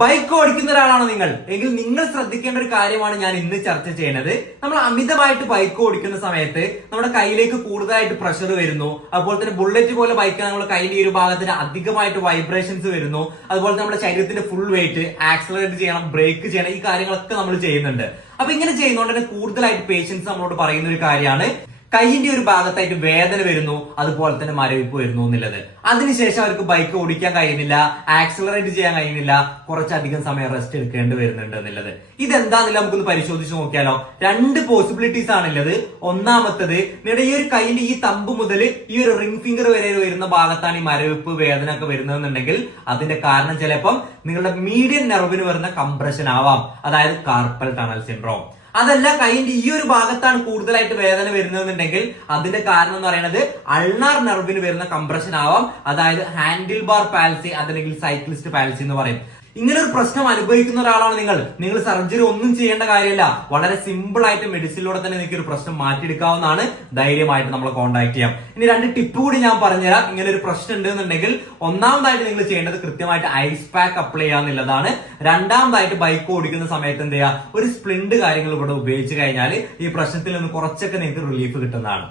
Bike ഓടിക്കുന്ന ഒരാളാണോ നിങ്ങൾ? എങ്കിൽ നിങ്ങൾ ശ്രദ്ധിക്കേണ്ട ഒരു കാര്യമാണ് ഞാൻ ഇന്ന് ചർച്ച ചെയ്യുന്നത് നമ്മൾ അമിതമായിട്ട് ബൈക്ക് ഓടിക്കുന്ന സമയത്ത് നമ്മുടെ കയ്യിലേക്ക് കൂടുതലായിട്ട് പ്രഷർ വരുന്നു. അതുപോലെ തന്നെ ബുള്ളറ്റ് പോലെ ബൈക്ക് നമ്മുടെ കയ്യിന്റെ ഈ ഒരു ഭാഗത്തിന് അധികമായിട്ട് വൈബ്രേഷൻസ് വരുന്നു. അതുപോലെ നമ്മുടെ ശരീരത്തിന്റെ ഫുൾ വെയിറ്റ് ആക്സലറേറ്റ് ചെയ്യണം ബ്രേക്ക് ചെയ്യണം ഈ കാര്യങ്ങളൊക്കെ നമ്മൾ ചെയ്യുന്നുണ്ട്. അപ്പൊ ഇങ്ങനെ ചെയ്യുന്നതുകൊണ്ട് തന്നെ കൂടുതലായിട്ട് പേഷ്യൻസ് നമ്മളോട് പറയുന്ന ഒരു കാര്യമാണ് കൈയിന്റെ ഒരു ഭാഗത്തായിട്ട് വേദന വരുന്നു അതുപോലെ തന്നെ മരവിപ്പ് വരുന്നു എന്നുള്ളത്. അതിനുശേഷം അവർക്ക് ബൈക്ക് ഓടിക്കാൻ കഴിയുന്നില്ല ആക്സിലറേറ്റ് ചെയ്യാൻ കഴിയുന്നില്ല കുറച്ചധികം സമയം റെസ്റ്റ് എടുക്കേണ്ടി വരുന്നുണ്ട് എന്നുള്ളത്. ഇതെന്താന്നില്ല നമുക്കൊന്ന് പരിശോധിച്ച് നോക്കിയാലോ. രണ്ട് പോസിബിലിറ്റീസ് ആണുള്ളത്. ഒന്നാമത്തത് നിങ്ങളുടെ ഈ ഒരു കൈയിന്റെ ഈ തമ്പ് മുതൽ ഈ ഒരു റിംഗ് ഫിംഗർ വരെ വരുന്ന ഭാഗത്താണ് ഈ മരവിപ്പ് വേദന ഒക്കെ വരുന്നതെന്നുണ്ടെങ്കിൽ അതിന്റെ കാരണം ചിലപ്പം നിങ്ങളുടെ മീഡിയൻ നെർവിന് വരുന്ന കംപ്രഷൻ ആവാം. അതായത് കാർപ്പൽ ടണൽ സിൻഡ്രോം അതല്ല കൈയിന്റെ ഈ ഒരു ഭാഗത്താണ് കൂടുതലായിട്ട് വേദന വരുന്നതെന്നുണ്ടെങ്കിൽ അതിന്റെ കാരണം എന്ന് പറയുന്നത് അൾണാർ നെർവിന് വരുന്ന കംപ്രഷൻ ആവാം. അതായത് ഹാൻഡിൽ ബാർ പാൽസി അതല്ലെങ്കിൽ സൈക്ലിസ്റ്റ് പാൽസി എന്ന് പറയും. ഇങ്ങനെ ഒരു പ്രശ്നം അനുഭവിക്കുന്ന ഒരാളാണ് നിങ്ങൾ. നിങ്ങൾ സർജറി ഒന്നും ചെയ്യേണ്ട കാര്യമല്ല. വളരെ സിമ്പിൾ ആയിട്ട് മെഡിസിനിലൂടെ തന്നെ നിങ്ങൾക്ക് ഒരു പ്രശ്നം മാറ്റിയെടുക്കാവുന്നതാണ്. ധൈര്യമായിട്ട് നമ്മളെ കോൺടാക്ട് ചെയ്യാം. ഇനി രണ്ട് ടിപ്പ് കൂടി ഞാൻ പറഞ്ഞുതരാം. ഇങ്ങനെ ഒരു പ്രശ്നം ഉണ്ട് എന്നുണ്ടെങ്കിൽ ഒന്നാമതായിട്ട് നിങ്ങൾ ചെയ്യേണ്ടത് കൃത്യമായിട്ട് ഐസ് പാക്ക് അപ്ലൈ ചെയ്യുക എന്നുള്ളതാണ്. രണ്ടാമതായിട്ട് ബൈക്ക് ഓടിക്കുന്ന സമയത്ത് എന്ത് ചെയ്യുക? ഒരു സ്പ്ലിൻഡ് കാര്യങ്ങൾ ഇവിടെ ഉപയോഗിച്ച് കഴിഞ്ഞാൽ ഈ പ്രശ്നത്തിൽ നിന്ന് കുറച്ചൊക്കെ നിങ്ങൾക്ക് റിലീഫ് കിട്ടുന്നതാണ്.